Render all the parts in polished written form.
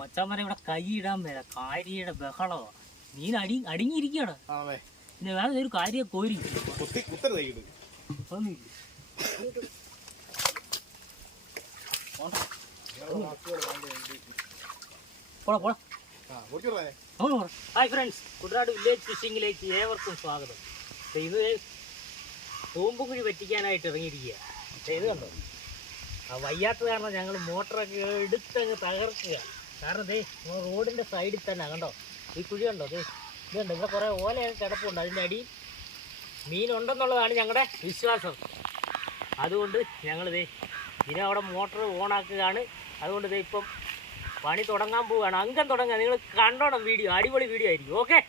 കൊച്ചമ്മനെ ഇവിടെ കൈയിടാൻ മേല കാരിയുടെ ബഹളമോ മീൻ അടിങ്ങിയിരിക്കുകയാണ്. പിന്നെ വേറെ ഒരു കാര്യം കോരി ഹായ് ഫ്രണ്ട്സ്, കുട്ടനാട് വില്ലേജ് ഫിഷിങ്ങിലേക്ക് ഏവർക്കും സ്വാഗതം. ഇത് തൂമ്പുകുഴി പറ്റിക്കാനായിട്ട് ഇറങ്ങിയിരിക്കുക. ഇത് കണ്ടോ, ആ വയ്യാത്ത കാരണം ഞങ്ങൾ മോട്ടറൊക്കെ എടുത്തങ്ങ് തകർക്കുക. കാരണം ദേ റോഡിൻ്റെ സൈഡിൽ തന്നെ കണ്ടോ ഈ കുഴി കണ്ടോ, ഇതുണ്ട്. ഇവിടെ കുറേ ഓലയൊക്കെ കിടപ്പുണ്ട്, അതിൻ്റെ അടിയിൽ മീനുണ്ടെന്നുള്ളതാണ് ഞങ്ങളുടെ വിശ്വാസം. അതുകൊണ്ട് ഞങ്ങൾ ഇതിനെ അവിടെ മോട്ടർ ഓണാക്കുകയാണ്. അതുകൊണ്ട് ഇപ്പം പണി തുടങ്ങാൻ പോവുകയാണ്. അംഗം തുടങ്ങുക. നിങ്ങൾ കണ്ടോണം വീഡിയോ, അടിപൊളി വീഡിയോ ആയിരിക്കും. ഓക്കെ,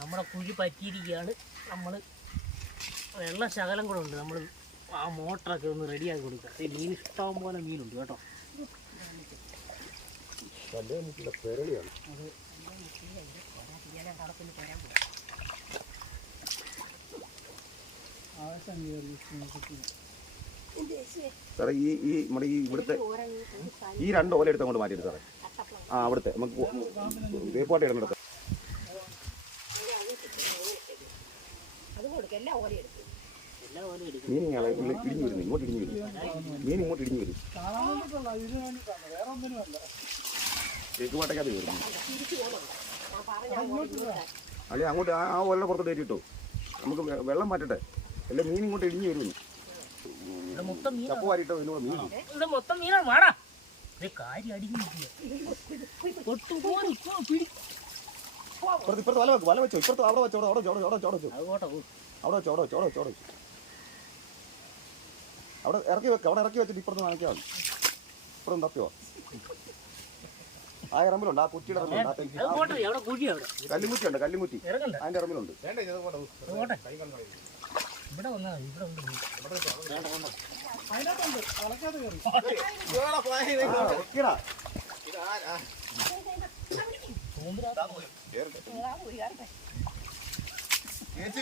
നമ്മുടെ കുഴി പറ്റിയിരിക്കുകയാണ്. നമ്മൾ വെള്ളം ശകലം കൂടെ ഉണ്ട്. നമ്മൾ ആ മോട്ടറൊക്കെ ഒന്ന് റെഡിയാക്കി കൊടുക്കുക. മീൻ ഇഷ്ടം പോലെ മീനുണ്ട് കേട്ടോ. സാറേ ഈ ഇവിടുത്തെ ഈ രണ്ട് ഓല എടുത്ത് അങ്ങോട്ട് മാറ്റിയിട്ട് സാറേ. ആ അവിടുത്തെ നമുക്ക് വേപ്പാട്ട് ഇടുന്നിടത്ത് മീൻ ഇടിഞ്ഞു വരുന്നു. ഇങ്ങോട്ട് ഇടിഞ്ഞു വരും മീൻ, ഇങ്ങോട്ട് ഇടിഞ്ഞു വരും. തേക്ക് പാട്ടയ്ക്കകത്ത് കയറുന്നു. അല്ലെ അങ്ങോട്ട് ആ ഓലയുടെ പുറത്തോട്ട് കയറ്റിട്ടോ. നമുക്ക് വെള്ളം മാറ്റട്ടെ. അല്ലെ മീൻ ഇങ്ങോട്ട് ഇടിഞ്ഞു വരുന്നു. ചപ്പ് വാരിട്ടോ ഇതിനോട് മീൻ മൊത്തം മീനാണ്. വാടാ ഇപ്പുറത്ത് വല വെച്ചോ. ഇപ്പുറത്ത് അവിടെ വെച്ചോ. അവിടെ ഇറക്കി വെക്കാം. അവിടെ ഇറക്കി വെച്ചിട്ട് ഇപ്പുറത്ത് നനയ്ക്കാൽ മതി. ഇപ്പുറം തപ്പിയോ ആ ഇറമ്പിലുണ്ട്. ആ കുറ്റിയുടെ ഇറമ്പിലുണ്ട്. കല്ലുമുറ്റിയുണ്ട്. കല്ലുമുറ്റി അതിന്റെ ഇറമ്പിലുണ്ട്.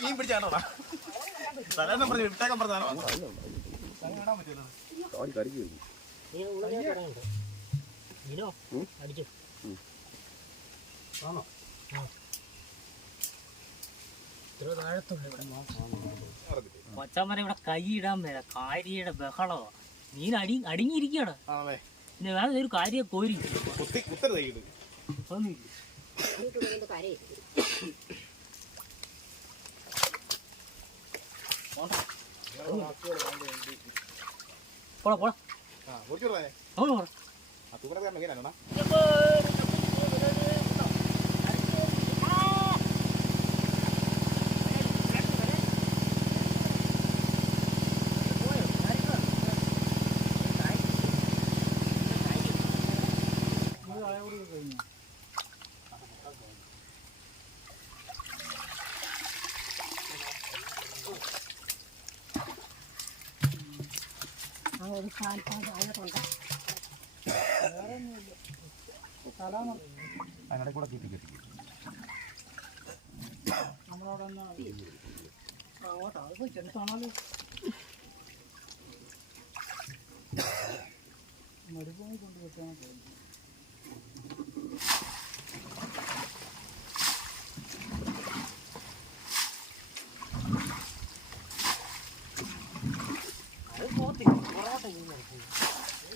മീൻ പിടിച്ചാണോ വിട്ടേക്കാൻ പറഞ്ഞാണോ? കൊച്ചമ്മനെ ഇവിടെ കൈയിടാൻ മേല കാരിയുടെ ബഹളമോ മീൻ അടിങ്ങിയിരിക്കുകയാണ്. പിന്നെ വേറെ ഒരു കാര്യം കോരി അതിനിടെ കൂടെ കീറ്റി കെട്ടി നമ്മളവിടെ അങ്ങോട്ടോ അത് ചെറുതാണല്ലോ മരുഭൂമി കൊണ്ട് വെക്കാനാണ് തോന്നുന്നു. അത് പോകത്തില്ല പുറകോട്ട്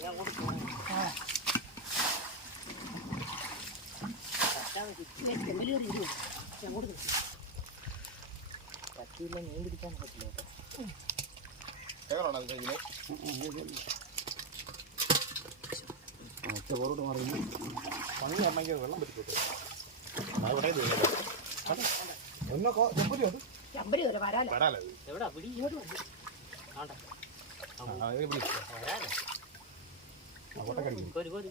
അങ്ങോട്ട് പോകണം അങ്ങോട്ട് പറ്റിയില്ല മീൻ പിടിക്കാൻ പറ്റില്ല കേട്ടോ ചോറോട്ട് മാറി പണി അമ്മയ്ക്ക് വെള്ളം പറ്റിക്കോട്ടെ എവിടാ പിടി ഇങ്ങോട്ട് ആണ്ടാ കോരി കോരി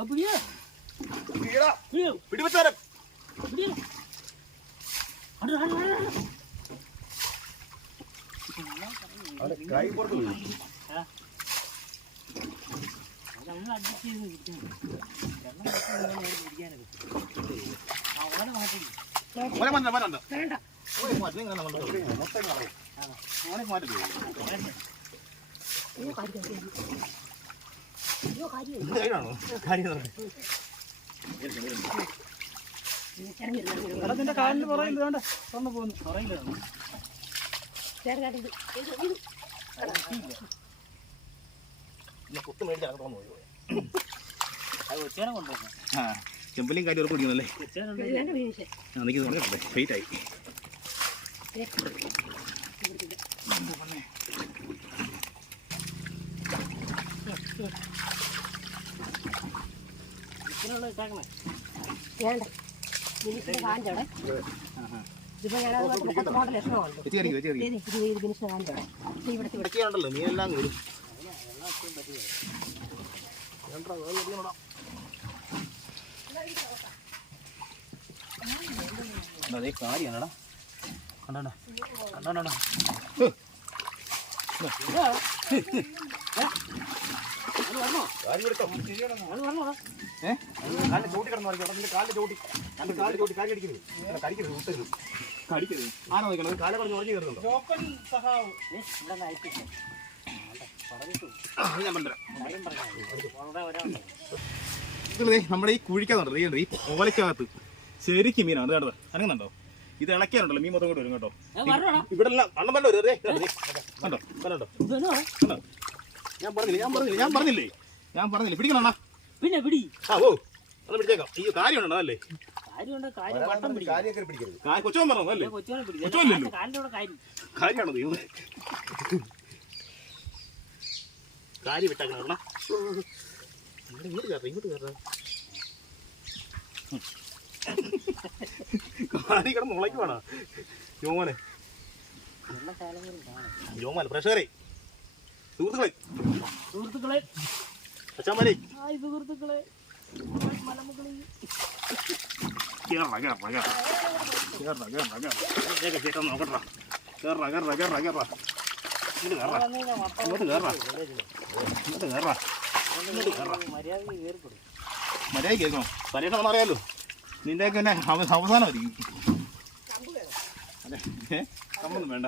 പിടിയാ പിടിവച്ചാരം പിടിയാ കൈ പുറത്ത് വീഴും നമ്മൾ അഡ്ജസ്റ്റ് ചെയ്ത് പിടിക്കണം പിടിക്കാനൊക്കെ അവിടെ മാറ്റില്ല നിന്റെ കാലിന് പുറകിൽ വേണ്ട തുറന്നു പോകുന്നു പുറയിലാണ് അത് ഒച്ചേനെ കൊണ്ടുപോകും ചെമ്പലിയും കാര്യം ഉറപ്പ് പിടിക്കുന്നല്ലേ ഫെയിറ്റ് ആയി ഇതിനുള്ള ഇട്ടാക്കണേ ഇതൊക്കെയാണല്ലോ മീനെല്ലാം വരും അതേ കാര്യമാണടാ കണ്ടോണ്ടാ കണ്ടോണ്ടാ കാലിന്റെ ചോട്ടി കിടന്നു കാലിന്റെ ചോട്ടി കാലിന്റെ ചോട്ടി കാലി അടിക്കരുത് കടിക്കരുത് വിട്ടരുത് കടിക്കരുത് ആണോ നോക്കണം കാല പറഞ്ഞ് ഉറഞ്ഞു കയറുന്നുണ്ടോ ഞാൻ പറഞ്ഞേ നമ്മുടെ ഈ കുഴിക്കാന്നുണ്ടോ ഈ ഓലക്കകത്ത് ശരിക്കും മീനാണ് കേട്ടോ അനങ്ങുന്നുണ്ടോ ഇത് ഇളക്കിയാലുണ്ടല്ലോ മീൻ മൊത്തം കൂടെ വരും കേട്ടോ ഇവിടെ എല്ലാം അണ്ണം വേണ്ട വരും കണ്ടോ കണ്ടോ ഞാൻ പറഞ്ഞില്ലേ പിടിക്കണ പിന്നെ പിടി ആ ഓ ഒന്ന് പിടിച്ചേക്കാം ഈ കാര്യമുണ്ടോ അല്ലേ കൊച്ചോൻ പറഞ്ഞോ അല്ലേ കൊച്ചോല്ലല്ലോ കാര്യമാണോ ദൈവം കാര്യം വിട്ടാക്കണ ഇങ്ങോട്ട് കയറാം കാരി കിടന്ന് മുളയ്ക്കുവാണോ യോമോനെ പ്രഷറേ സുഹൃത്തുക്കളെ അച്ഛാമലേ സുഹൃത്തുക്കളെ മര്യാദ കേൾക്കണം പരീക്ഷണം അറിയാലോ നിന്റെയൊക്കെ തന്നെ അവസാനമായിരിക്കും അതെ കമ്പൊന്നും വേണ്ട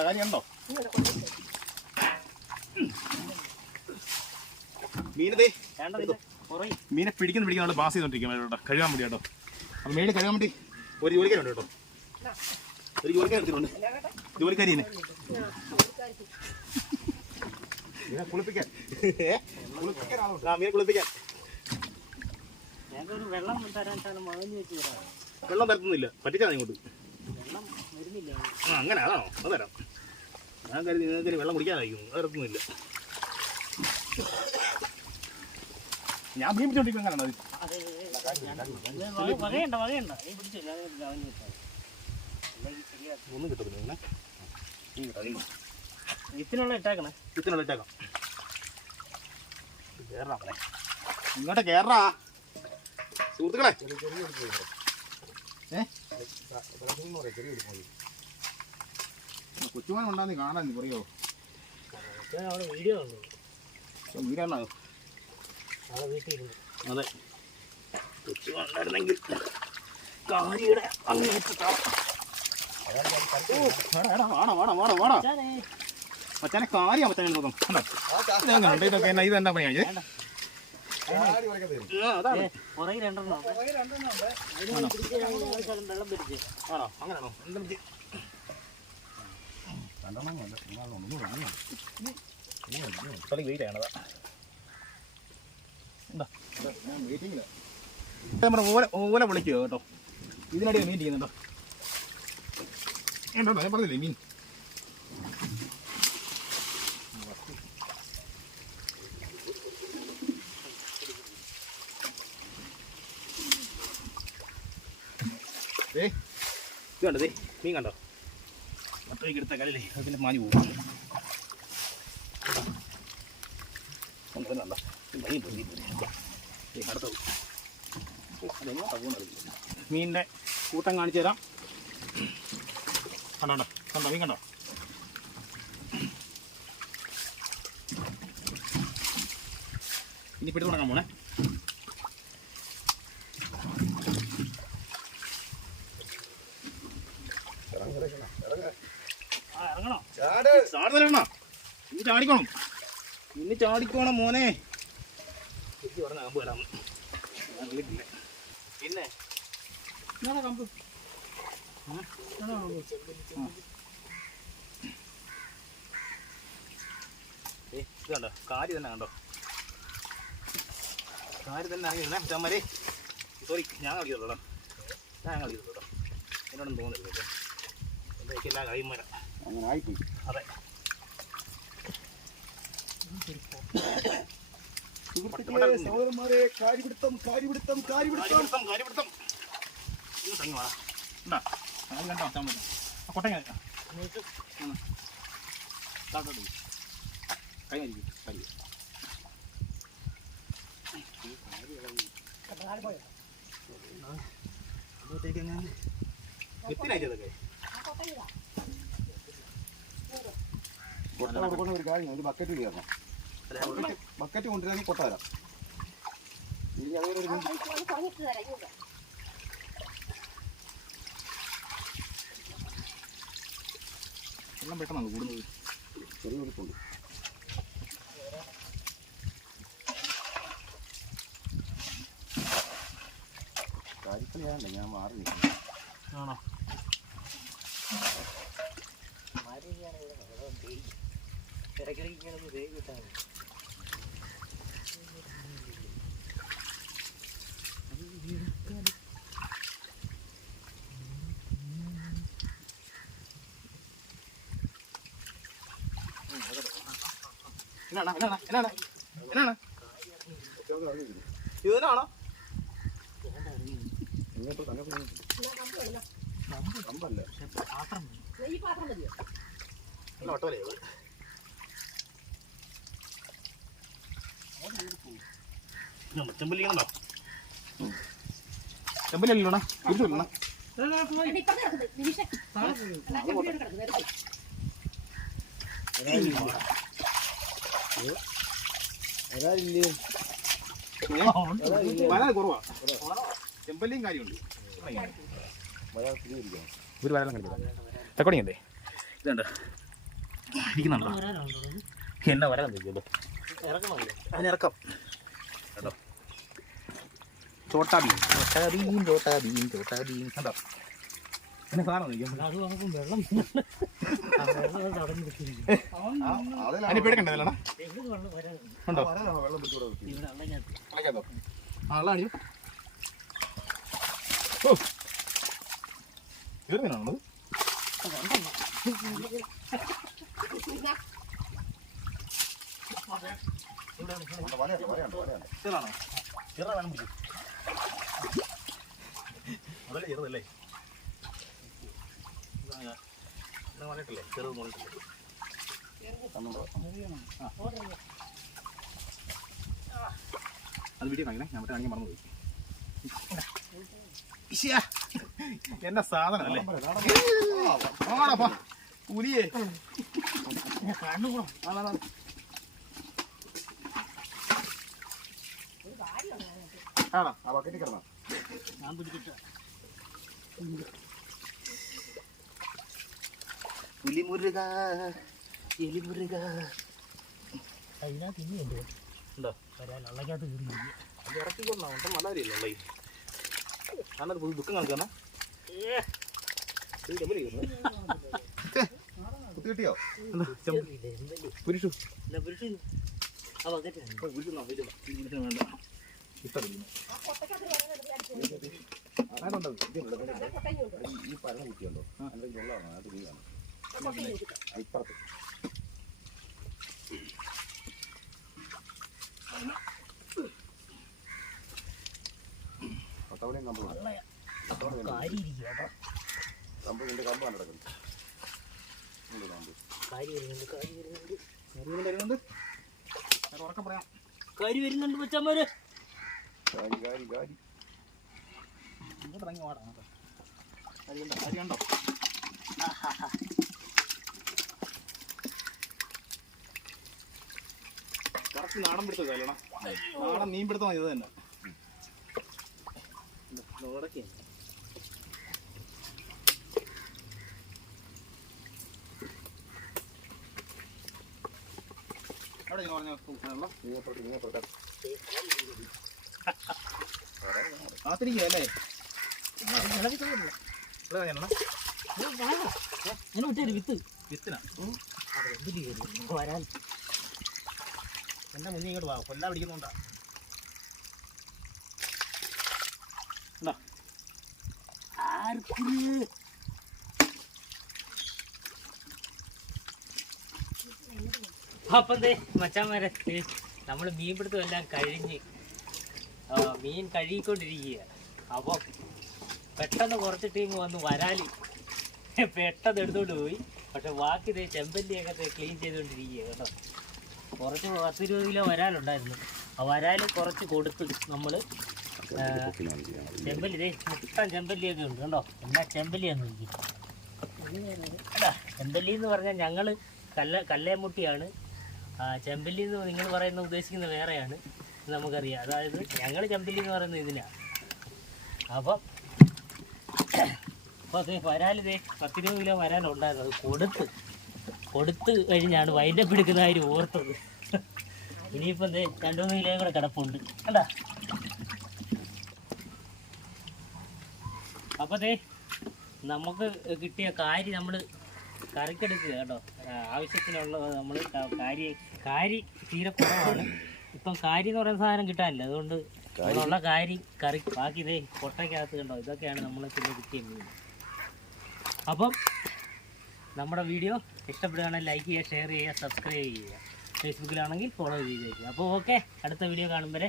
കാര്യമുണ്ടോ മീനെ പിടിക്കുന്ന പാസ് ചെയ്തോണ്ടിരിക്കും കേട്ടോ കഴുകാൻ വേണ്ടി കേട്ടോ അപ്പം മേളിൽ കഴുകാൻ വേണ്ടി ഒരു ജോലിക്കാരുണ്ട് കേട്ടോ ഒരു ജോലിക്കാർ എടുത്തിട്ടുണ്ട് ജോലിക്കാരിനെ കുളിപ്പിക്കാൻ മീനെ കുളിപ്പിക്കാൻ വെള്ളം തരാൻ വെച്ച് വെള്ളം തരത്തുന്നില്ല പറ്റിച്ചാ ഇങ്ങോട്ട് വെള്ളം വരുന്നില്ല അങ്ങനെ അതാണോ അത് തരാം ഞാൻ കരുതി നിങ്ങൾക്ക് വെള്ളം കുടിക്കാനായിരിക്കും അത് തരത്തുന്നില്ല ഞാൻ മീൻ പിടിച്ചോണ്ടിരിക്കും ഒന്നും കിട്ടത്തില്ല ഇത്തിനുള്ള ഇട്ടേക്കണം ഇട്ടേക്കാം ഇങ്ങോട്ട് കേറാ സുഹൃത്തുക്കളെ കൊച്ചുമോൻ ഉണ്ടാന്ന് കാണാൻ പറയോ അവിടെ വീഡിയോ കണ്ടു വീടാണോ നാളെ വീട്ടിൽ ഇരുന്നു. അതെ കൊച്ചുമോൻ ഉണ്ടായിരുന്നെങ്കിൽ കാരിയുടെ അങ്ങനെ മച്ചാനെ കാര്യം മച്ചാനെ നോക്കാം ഇതൊക്കെ എന്നാ ഇതെന്താ പണിയാ അതാണ് പുറകെ രണ്ടെണ്ണം ഉണ്ട്. അതിന് പിടിച്ച് ഞങ്ങൾ വെള്ളം പിടിച്ച് ആണോ അങ്ങനെയാണോ നമ്മുടെ ഓല വിളിക്കുക കേട്ടോ ഇതിനടി മീൻ ചെയ്യുന്നുണ്ടോ ഞാൻ പറഞ്ഞില്ലേ മീൻ ഇത് കണ്ടോ മീൻ കണ്ടോ മറ്റൊക്കെ എടുത്ത കളിയില്ലേ അത് പിന്നെ മാഞ്ഞു പോകും മീനിൻ്റെ കൂട്ടം കാണിച്ചു തരാം കണ്ടോ കണ്ടോ മീൻ കണ്ടോ ഇനി പിടിച്ചു തുടങ്ങാൻ പോണേ ഇറങ്ങണോ ചാടുതരണ ഇനി ചാടിക്കോണം ഇനി ചാടിക്കോണം മോനെ തിരിച്ച് പറഞ്ഞ കമ്പ് വരാം ഞാൻ വീട്ടില്ല പിന്നെ കമ്പ് ഇത് കണ്ടോ കാരി തന്നെ കണ്ടോ കാരി തന്നെ ഇറങ്ങിയിരുന്നേ ചമ്മരി സോറി ഞാൻ കളിക്കുള്ളൂ ഞാൻ കളിക്കുള്ളൂ കേട്ടോ എന്നോടൊന്നും തോന്നരുത് കേട്ടോ എൻ്റെ എല്ലാ കൈമര അങ്ങനെ ആയിപ്പോയി അതെ കാര്യപിടുത്തം കണ്ടോ ചമ്മരി കൊട്ടങ്ങ കൈ എത്തിനായിട്ടതൊക്കെ ഒരു കാര്യം ഒരു ബക്കറ്റ് കയറണം ബക്കറ്റ് കൊണ്ടുവരാൻ കൊട്ട തരാം എല്ലാം പെട്ടെന്നാണ് കൂടുന്നത് ചെറിയ ഒരുക്കുണ്ട് കാര്യത്തിൽ ഞാനുണ്ട് ഞാൻ മാറി നിൽക്കുന്നു ആണോ ഇടയ്ക്കിടയ്ക്ക് വേഗം കിട്ടാൻ എന്നാണ് ഇതിനാണോ കമ്പല്ല ഒട്ടല്ലേ ചെമ്പല്ലിക്കണോ ചെമ്പല്ലല്ലോണ കുരിശല്ലോണ വരാതെ കുറവാ ചെമ്പല്ലിയും കാര്യമുണ്ട് ഒരു വരാൻ തക്കോടിയല്ലേ ഇതുണ്ട് ഇരിക്കുന്നുണ്ടോ എന്നാ വരാൻ ചോദിച്ചല്ലോ അതിനിറക്കാം കേട്ടോ ചോട്ടാ ബീൻ കണ്ടോ എന്നെ സാധനം അത് നമുക്ക് വെള്ളം അതിന് പേടിക്കണ്ടല്ലോ ഉണ്ടോ വെള്ളം പിടിച്ചോടെ ഇവിടെ കളക്കാത്തോ ആ ഉള്ള അടിയോ ഓ തീർന്നിനാണത് ചെറുതാണോ ചെറു വേണം പിടിച്ചു അതല്ലേ ചെറുതല്ലേ പറഞ്ഞിട്ടില്ലേ ചെറുത് പറഞ്ഞിട്ടില്ലേ അത് വീഡിയോ കാണിക്കണേ ഞാൻ കാണിക്കാൻ മറന്നുപോയി എന്നെ സാധനം അല്ലേ ആണപ്പാ പുലിയേ കണ്ണു ആണോ ആ ബക്കറ്റിൽ കിടന്നോ ഞാൻ പിടിച്ചിട്ട് പുലിമുരുക എലിമുരുക അതിനകത്ത് ഇനിയുണ്ട് ഉണ്ടോ വരാൻ ഉള്ളക്കകത്ത് കയറി അത് ഇറക്കിക്കൊള്ളാം ഒട്ടും നല്ല കാര്യമല്ലേ അന്നൊരു പുതിയ ദുഃഖം കാണിക്കാന്നാ കുത്തി കിട്ടിയോ പുരുഷു വേണ്ട ഈ പരമ കുത്തിയുണ്ടോ അതിന്റെ വെള്ളമാണോ അത് നീയാണ് ഇപ്പുറത്ത് പട്ടവളയും കമ്പ് കാരി ഇരിക്കുക കമ്പ് ഇതിന്റെ കമ്പാണ് കിടക്കുന്നത് കാരി വരുന്നുണ്ട് കാരി വരുന്നുണ്ട് വരുന്നുണ്ട് ഉറക്കം പറയാം കാരി വരുന്നുണ്ട് മച്ചന്മാര് കാരി കാരി കാരി ഇങ്ങോട്ട് ഇറങ്ങി ഓടാം അരി കണ്ടോ കറക്റ്റ് നാടൻ പിടുത്തം കല്ലണം നാടൻ മീൻ പിടുത്തം ഇത് തന്നെ അവിടെ പറഞ്ഞ കാത്തിരിക്കുക അല്ലേ വിത്ത് വിത്തിനാ വരാൻ എന്റെ മുന്നേ ഇങ്ങോട്ട് വാ കൊല്ലാ പിടിക്കുന്നുണ്ടാ അപ്പം മച്ചാന്മാരെ നമ്മൾ മീൻ പിടുത്തം എല്ലാം കഴിഞ്ഞ് മീൻ കഴുകിക്കൊണ്ടിരിക്കുക. അപ്പോൾ പെട്ടെന്ന് കുറച്ച് ടീം വന്ന് വരാല് പെട്ടെന്ന് എടുത്തോണ്ട് പോയി. പക്ഷെ ബാക്കി ചെമ്പല്ലിയൊക്കെ ക്ലീൻ ചെയ്തുകൊണ്ടിരിക്കുക കേട്ടോ. കുറച്ച് 10-20 കിലോ വരാലുണ്ടായിരുന്നു. ആ വരാൽ കുറച്ച് കൊടുത്ത് നമ്മൾ ചെമ്പല്ലി മുട്ടൻ ചെമ്പല്ലിയൊക്കെ ഉണ്ട് കേട്ടോ. എന്നാ ചെമ്പല്ലിയാന്ന് ഇരിക്കും. ചെമ്പല്ലി എന്ന് പറഞ്ഞാൽ ഞങ്ങൾ കല്ലേമുട്ടിയാണ്. ചെമ്പല്ലി എന്ന് നിങ്ങൾ പറയുന്ന ഉദ്ദേശിക്കുന്നത് വേറെയാണ്, നമുക്കറിയാം. അതായത് ഞങ്ങൾ ചെമ്പല്ലി എന്ന് പറയുന്നത് ഇതിനാണ്. അപ്പം വരാൽ 10-20 കിലോ വരാലുണ്ടായിരുന്നു. അത് കൊടുത്ത് കഴിഞ്ഞാണ് വൈൻഡപ്പ് എടുക്കുന്ന കാര്യം ഓർത്തത്. ഇനിയിപ്പം 2-3 കിലോയും കൂടെ കിടപ്പുണ്ട് കണ്ടാ. അപ്പം നമുക്ക് കിട്ടിയ കാരി നമ്മൾ കറിക്കെടുക്കുക കേട്ടോ. ആവശ്യത്തിനുള്ള നമ്മൾ കാരി തീരെ കുറവാണ്. ഇപ്പം കാരി എന്ന് പറയുന്ന സാധനം കിട്ടാനില്ല. അതുകൊണ്ട് നമ്മളുള്ള കാരി കറി ബാക്കി കൊട്ടയ്ക്കകത്ത് കണ്ടോ. ഇതൊക്കെയാണ് നമ്മൾ പിന്നെ കിട്ടിയ മീൻ. അപ്പം നമ്മുടെ വീഡിയോ ഇഷ്ടപ്പെടുകയാണെങ്കിൽ ലൈക്ക് ചെയ്യുക, ഷെയർ ചെയ്യുക, സബ്സ്ക്രൈബ് ചെയ്യുക. ഫേസ്ബുക്കിലാണെങ്കിൽ ഫോളോ ചെയ്തേക്കുക. അപ്പോൾ ഓക്കെ, അടുത്ത വീഡിയോ കാണുമ്പോൾ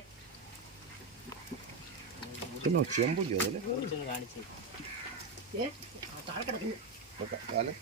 കാണിച്ചു. കാലം